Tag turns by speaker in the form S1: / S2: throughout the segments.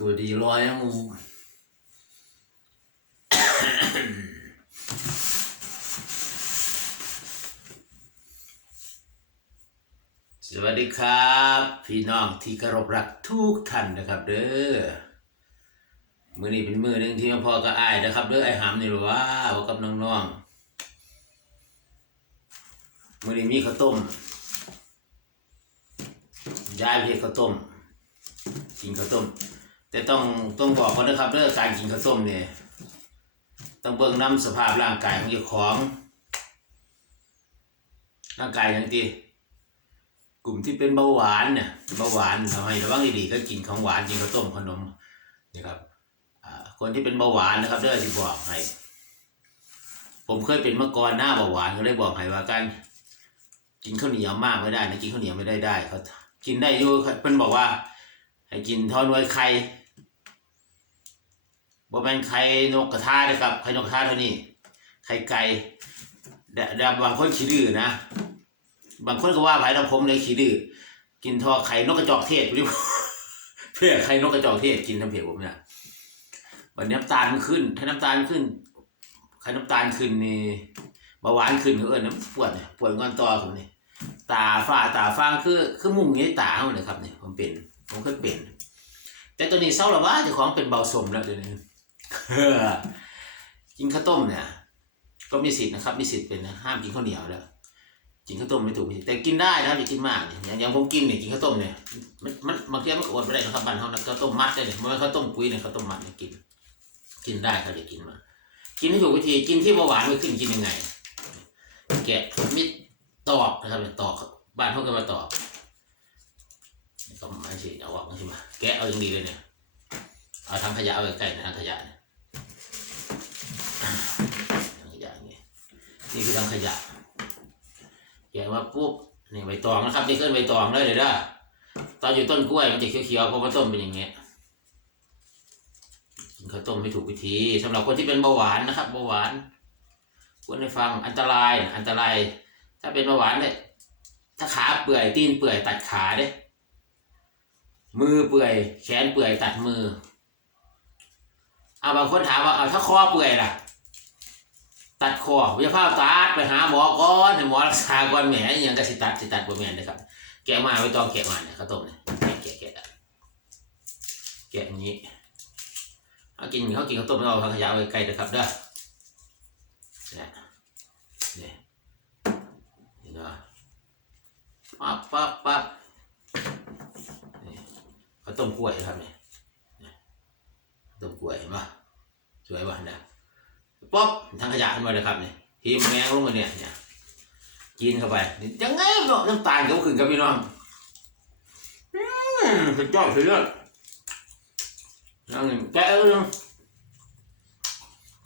S1: ตัวดีร้อยนะงูสวัสดีครับ พี่น้องที่เคารพรักทุกท่านนะครับเด้อมือนี้เป็นมือหนึ่งที่มาพอกับไอ้ายนะครับเด้อไอ้หำนี่หรือว่าว่ากับน้องๆมือนี้มีข้าวต้มยายเพชรข้าวต้มกินข้าวต้ม แต่ต้องต้องบอกก่อนนะครับเรื่องการกินข้าวต้มเนี่ยต้องเบิ่งน้ำสภาพร่างกายของเจ้าของ ร่างกายอย่างที่กลุ่มที่เป็นเบาหวานเนี่ยเบาหวานทำให้ระวังดีๆก็กินของหวานกินข้าวต้มขนมนี่ครับอ่าคนที่เป็นเบาหวานนะครับเด้อที่บอกให้ผมเคยเป็นเมื่อก่อนหน้าเบาหวานก็เลยบอกให้ว่าการกินข้าวเหนียวมากไม่ได้นะกินข้าวเหนียวไม่ได้ได้เขากินได้อยู่เพิ่นบอกว่า ให้กินทอนไว้ไข่ บ่แม่นไข่นกกระทานะครับไข่นกกระทาเท่านี้ไข่ไก่แต่บางคนขี้ดื้อนะ บางคนก็ว่าไผ่ดำผมเลยขี้ดื้อกินทอไข่นกกระจอกเทศดิเพื่อไข่นกกระจอกเทศกินทำเพียผมเนี่ยวันนี้น้ำตาลมันขึ้น ถ้าน้ำตาลขึ้นไข่น้ำตาลขึ้นนี่เบาหวานขึ้นก็เออน้ำปวดปวดงอนตอผมนี่ตาฝ้าตาฟางคือคือมุงอย่างนี้ตาเขาเนี่ยครับเนี่ยผมเป็นผมเคยเป็นแต่ตัวนี้เศร้าหรอว่าเจ้าของเป็นเบาสมแล้วเดี๋ยวนี้ กินข้าวต้มเนี่ย ก็มีสิทธิ์นะครับ มีสิทธิ์เป็นนะห้ามกินข้าวเหนียวแล้วกินข้าวต้มไม่ถูกแต่กินได้นะครับอย่ากินมากอย่างอย่างผมกินเนี่ยกินข้าวต้มเนี่ยมันมันบางทีมันก็อดไม่ได้นะครับบ้านเขานะข้าวต้มมัดได้เนี่ยไม่ว่ข้าวต้มปุ้ยเนี่ยข้าวต้มมัดเนี่ยกิน กินได้ครับอย่ากินมากกินให้ถูกวิธีกินที่เบาหวานไม่ขึ้นกินยังไง แกะมิดตอกนะครับเนี่ยตอกบ้านเขาก็มาตอกก็ไม่ใช่เอาออกใช่ไหมแกะเอาอย่างดีเลยเนี่ย เอาทางขยะเอาใกล้นะทางขยะเนี่ยทางขยะนี่นี่คือทางขยะแกะมาปุ๊บนี่ใบตองนะครับนี่ขึ้นใบตองเลยเดี๋ยวนะตอนอยู่ต้นกล้วยมันจะเขียวๆพอมาต้มเป็นอย่างเงี้ยกินข้าวต้มให้ถูกวิธีสำหรับคนที่เป็นเบาหวานนะครับเบาหวานควรให้ฟังอันตรายอันตราย ถ้าเป็นเบาหวานเนี่ยถ้าขาเปื่อยตีนเปื่อยตัดขาเด้มือเปื่อยแขนเปื่อยตัดมือ เอาบางคนถามว่าเอาถ้าคอเปื่อยล่ะ ตัดคอวิภาพตัดไปหาหมอก่อนให้หมอรักษาก่อนแหมยังก็สิตัดสิตัดบ่แม่นนะครับ แกะมาไม่ต้องแกะมาเนี่ยข้าวต้มเนี่ยแกะแกะแกะแกะอย่างนี้เอากินเขากินข้าวต้มเอาถังขยะไว้ใกล้นะครับเด้อเนี่ยเนี่ยนี่เนาะปั๊บปั๊บปั๊บข้าวต้มกล้วยครับเนี่ย วต้มกล้วยปะสวยปะเนี่ยป๊อบทางขยะขึ้นมาเลยครับเนี่ยทีมแมงลงมาเนี่ยเนี่ยกินเข้าไปยังไงเนาะน้ำตาลเขาขึ้นกับพี่น้องอืมสุดยอดสุดยอดนั่งนี่แกะเออ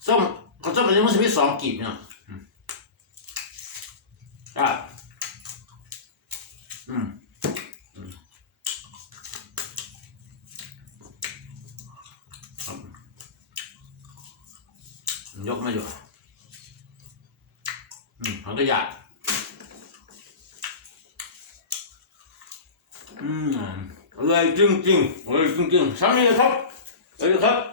S1: ส้มขาวต้มอันนี้มันจะมีสองกีบเนาะอืมครับ ยกมาอยู่อืมเขาก็อยากอืมอร่อยจริงจริงๆอร่อยจริงจริงๆสามีครับสวัสดีครับ